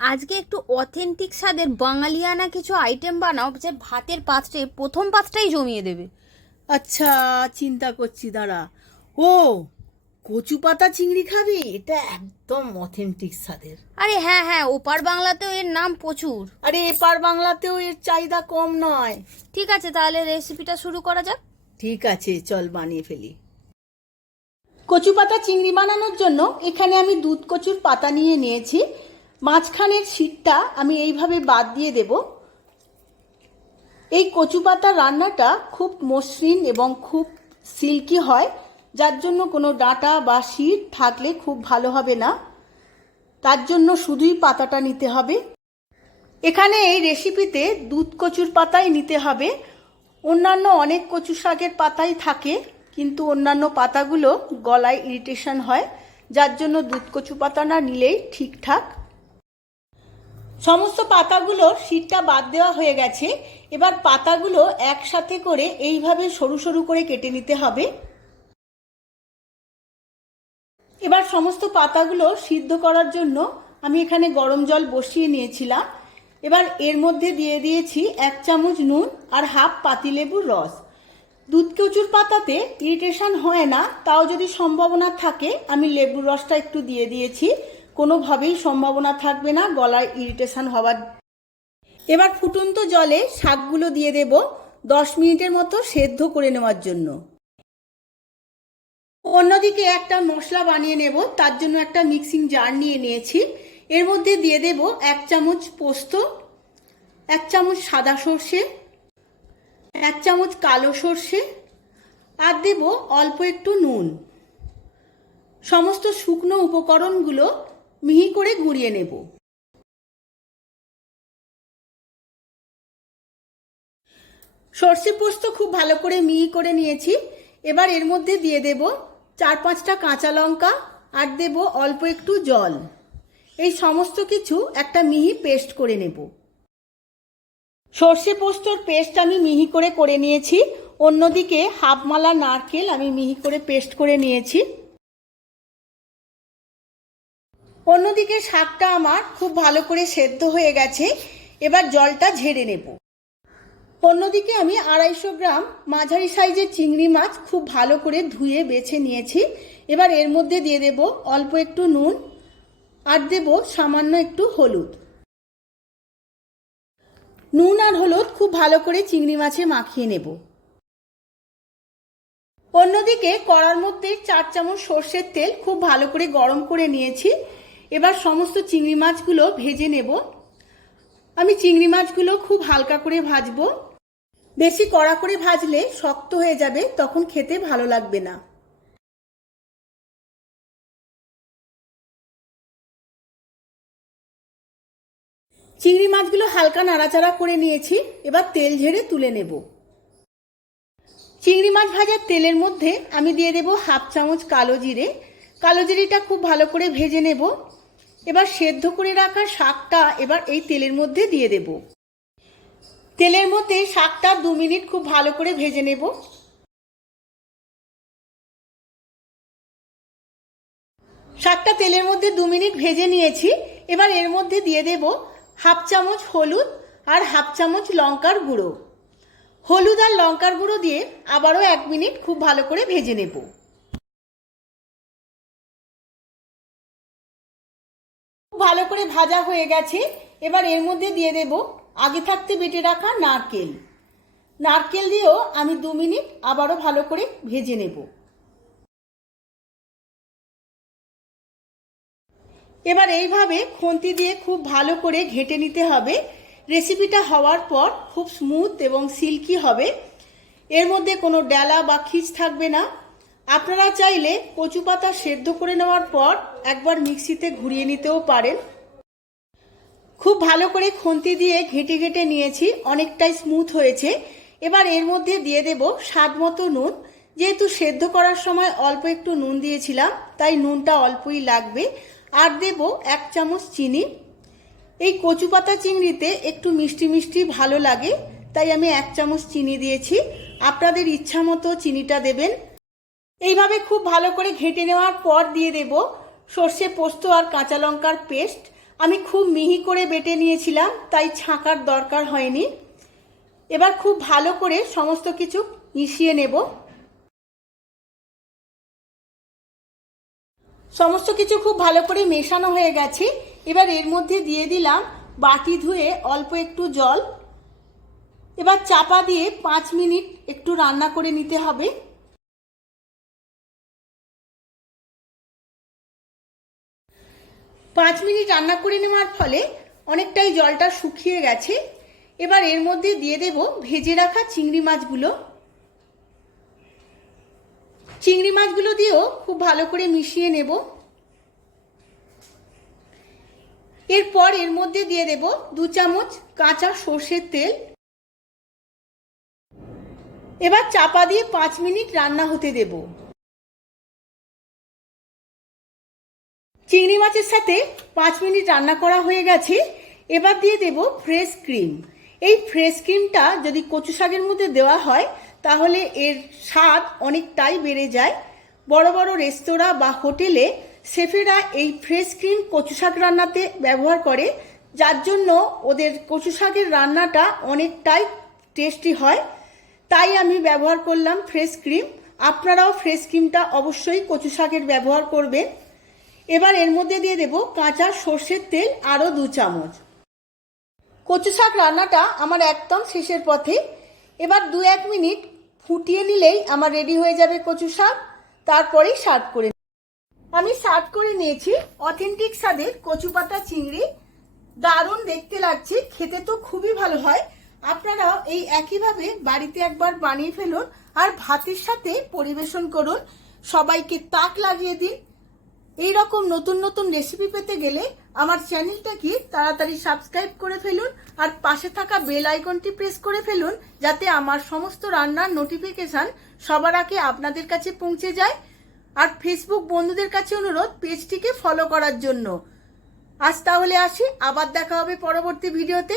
আজকে একটু অথেন্টিক স্বাদের বাঙালিয়ানা কিছু আইটেম বানাও যে ভাতের পাত্রে প্রথম পাত্রটাই জমিয়ে দেবে। আচ্ছা, চিন্তা করছি, দাঁড়া। ও, কচু পাতা চিংড়ি খাবি? এটা একদম অথেন্টিক স্বাদের। আরে হ্যাঁ হ্যাঁ, ওপার বাংলাতেও এর নাম প্রচুর। আরে এপার বাংলাতেও এর চাহিদা কম নয়। ঠিক আছে, তাহলে রেসিপিটা শুরু করা যাক। ঠিক আছে, চল বানিয়ে ফেলি। কচু পাতা চিংড়ি বানানোর জন্য এখানে আমি দুধ কচুর পাতা নিয়ে নিয়েছি। মাঝখানের শীটটা আমি এইভাবে বাদ দিয়ে দেব। এই কচু পাতা রান্নাটা খুব মসৃণ এবং খুব সিল্কি হয়, যার জন্য কোনো ডাঁটা বা শীট থাকলে খুব ভালো হবে না। তার জন্য শুধুই পাতাটা নিতে হবে। এখানে এই রেসিপিতে দুধ কচুর পাতাই নিতে হবে। অন্যান্য অনেক কচু শাকের পাতাই থাকে, কিন্তু অন্যান্য পাতাগুলো গলায় ইরিটেশন হয়, যার জন্য দুধ কচু পাতা না নিলেই ঠিকঠাক। সমস্ত পাতাগুলোর শীটটা বাদ দেওয়া হয়ে গেছে। এবার পাতাগুলো একসাথে করে এইভাবে সরু সরু করে কেটে নিতে হবে। এবার সমস্ত পাতাগুলো সিদ্ধ করার জন্য আমি এখানে গরম জল বসিয়ে নিয়েছিলাম। এবার এর মধ্যে দিয়ে দিয়েছি 1 চামচ নুন আর হাফ পাতিলেবুর রস। দুধ কচুর পাতাতে ইরিটেশন হয় না, তাও যদি সম্ভাবনা থাকে আমি লেবুর রসটা একটু দিয়ে দিয়েছি। কোনোভাবেই সম্ভাবনা থাকবে না গলায় ইরিটেশন হওয়ার। এবার ফুটন্ত জলে শাকগুলো দিয়ে দেব 10 মিনিটের মতো সেদ্ধ করে নেওয়ার জন্য। অন্যদিকে একটা মশলা বানিয়ে নেব, তার জন্য একটা মিক্সিং জার নিয়ে নিয়েছি। এর মধ্যে দিয়ে দেব 1 চামচ পোস্ত, 1 চামচ সাদা সর্ষে, 1 চামচ কালো সর্ষে, আর দেব অল্প একটু নুন। সমস্ত শুকনো উপকরণগুলো মিহি করে গুঁড়িয়ে নেব। সর্ষে পোস্ত খুব ভালো করে মিহি করে নিয়েছি। এবার এর মধ্যে দিয়ে দেব 4-5টা কাঁচা লঙ্কা আর দেব অল্প একটু জল। এই সমস্ত কিছু একটা মিহি পেস্ট করে নেব। সর্ষে পোস্তর পেস্ট আমি মিহি করে নিয়েছি। অন্যদিকে হাফ মালা নারকেল আমি মিহি করে পেস্ট করে নিয়েছি। অন্যদিকে শাকটা আমার খুব ভালো করে সেদ্ধ হয়ে গেছে। এবার জলটা ঝেড়ে নেব। অন্যদিকে আমি 250 গ্রাম মাঝারি সাইজের চিংড়ি মাছ খুব ভালো করে ধুয়ে বেছে নিয়েছি। এবার এর মধ্যে দিয়ে দেব অল্প একটু নুন আর দেব সামান্য একটু হলুদ। নুন আর হলুদ খুব ভালো করে চিংড়ি মাছে মাখিয়ে নেব। অন্যদিকে কড়ার মধ্যে 4 চামচ সর্ষের তেল খুব ভালো করে গরম করে নিয়েছি। এবার সমস্ত চিংড়ি মাছগুলো ভেজে নেব। আমি চিংড়ি মাছগুলো খুব হালকা করে ভাজবো। বেশি কড়া করে ভাজলে শক্ত হয়ে যাবে, তখন খেতে ভালো লাগবে না। চিংড়ি মাছগুলো হালকা নাড়াচাড়া করে নিয়েছি। এবার তেল ঝেড়ে তুলে নেব। চিংড়ি মাছ ভাজার তেলের মধ্যে আমি দিয়ে দেব হাফ চামচ কালো জিরে। কালো জিরেটা খুব ভালো করে ভেজে নেব। এবার সেদ্ধ করে রাখা শাকটা এবার এই তেলের মধ্যে দিয়ে দেব। তেলের মধ্যে শাকটা 2 মিনিট খুব ভালো করে ভেজে নেব। শাকটা তেলের মধ্যে 2 মিনিট ভেজে নিয়েছি। এবার এর মধ্যে দিয়ে দেব হাফ চামচ হলুদ আর হাফ চামচ লঙ্কার গুঁড়ো। হলুদ আর লঙ্কার গুঁড়ো দিয়ে আবারও 1 মিনিট খুব ভালো করে ভেজে নেব। খুব ভালো করে ভাজা হয়ে গেছে। এবার এর মধ্যে দিয়ে দেব আগে থাকতে বেটে রাখা নারকেল। নারকেল দিয়েও আমি 2 মিনিট আবারও ভালো করে ভেজে নেব। এবার এইভাবে খুন্তি দিয়ে খুব ভালো করে ঘেঁটে নিতে হবে। রেসিপিটা হওয়ার পর খুব স্মুথ এবং সিল্কি হবে। এর মধ্যে কোনো ডালা বা খিচ থাকবে না। আপনারা চাইলে কচু পাতা সেদ্ধ করে নেওয়ার পর একবার মিক্সিতে ঘুরিয়ে নিতেও পারেন। খুব ভালো করে খুন্তি দিয়ে ঘেঁটে ঘেঁটে নিয়েছি, অনেকটাই স্মুথ হয়েছে। এবার এর মধ্যে দিয়ে দেব স্বাদ মতো নুন। যেহেতু সেদ্ধ করার সময় অল্প একটু নুন দিয়েছিলাম, তাই নুনটা অল্পই লাগবে। আর দেব 1 চামচ চিনি। এই কচু পাতা চিংড়িতে একটু মিষ্টি মিষ্টি ভালো লাগে, তাই আমি 1 চামচ চিনি দিয়েছি। আপনাদের ইচ্ছা মতো চিনিটা দেবেন। এইভাবে খুব ভালো করে ঘেঁটে নেওয়ার পর দিয়ে দেব সর্ষে পোস্ত আর কাঁচা লঙ্কার পেস্ট আমি খুব মিহি করে বেটে নিয়েছিলাম, তাই ছাঁকার দরকার হয়নি। এবার খুব ভালো করে সমস্ত কিছু মিশিয়ে নেব। সমস্ত কিছু খুব ভালো করে মেশানো হয়ে গেছে। এবার এর মধ্যে দিয়ে দিলাম বাটি ধুয়ে অল্প একটু জল। এবার চাপা দিয়ে 5 মিনিট একটু রান্না করে নিতে হবে। পাঁচ মিনিট রান্না করে নেওয়ার ফলে অনেকটাই জলটা শুকিয়ে গেছে। এবার এর মধ্যে দিয়ে দেব ভেজে রাখা চিংড়ি মাছগুলো। চিংড়ি মাছগুলো দিয়েও খুব ভালো করে মিশিয়ে নেব। এরপর এর মধ্যে দিয়ে দেব 2 চামচ কাঁচা সর্ষের তেল। এবার চাপা দিয়ে 5 মিনিট রান্না হতে দেব। চিংড়ি মাছের সাথে 5 মিনিট রান্না করা হয়ে গেছে। এবার দিয়ে দেব ফ্রেশ ক্রিম। এই ফ্রেশ ক্রিমটা যদি কচু শাকের মধ্যে দেওয়া হয় তাহলে এর স্বাদ অনেকটাই বেড়ে যায়। বড় বড় রেস্তোরাঁ বা হোটেলে শেফেরা এই ফ্রেশ ক্রিম কচু শাক রান্নাতে ব্যবহার করে, যার জন্য ওদের কচু শাকের রান্নাটা অনেকটাই টেস্টি হয়। তাই আমি ব্যবহার করলাম ফ্রেশ ক্রিম। আপনারাও ফ্রেশ ক্রিমটা অবশ্যই কচু শাকের ব্যবহার করবেন। এবার এর মধ্যে দিয়ে দেব কাঁচা সর্ষের তেল আরও 2 চামচ। কচু শাক রান্নাটা আমার একদম শেষের পথে। এবার 2-1 মিনিট ফুটিয়ে নিলেই আমার রেডি হয়ে যাবে কচু শাক। তারপরেই সার্ভ করে আমি সার্ভ করে নিয়েছি অথেন্টিক স্বাদের কচু পাতা চিংড়ি। দারুণ দেখতে লাগছে, খেতে তো খুবই ভালো হয়। আপনারাও এই একইভাবে বাড়িতে একবার বানিয়ে ফেলুন আর ভাতের সাথে পরিবেশন করুন। সবাইকে তাক লাগিয়ে দিন। এই রকম নতুন নতুন রেসিপি পেতে গেলে আমার চ্যানেলটাকে তাড়াতাড়ি সাবস্ক্রাইব করে ফেলুন আর পাশে থাকা বেল আইকনটি প্রেস করে ফেলুন, যাতে আমার সমস্ত রান্নার নোটিফিকেশন সবার আগে আপনাদের কাছে পৌঁছে যায়। আর ফেসবুক বন্ধুদের কাছে অনুরোধ পেজটিকে ফলো করার জন্য। আজ তাহলে আসি, আবার দেখা হবে পরবর্তী ভিডিওতে।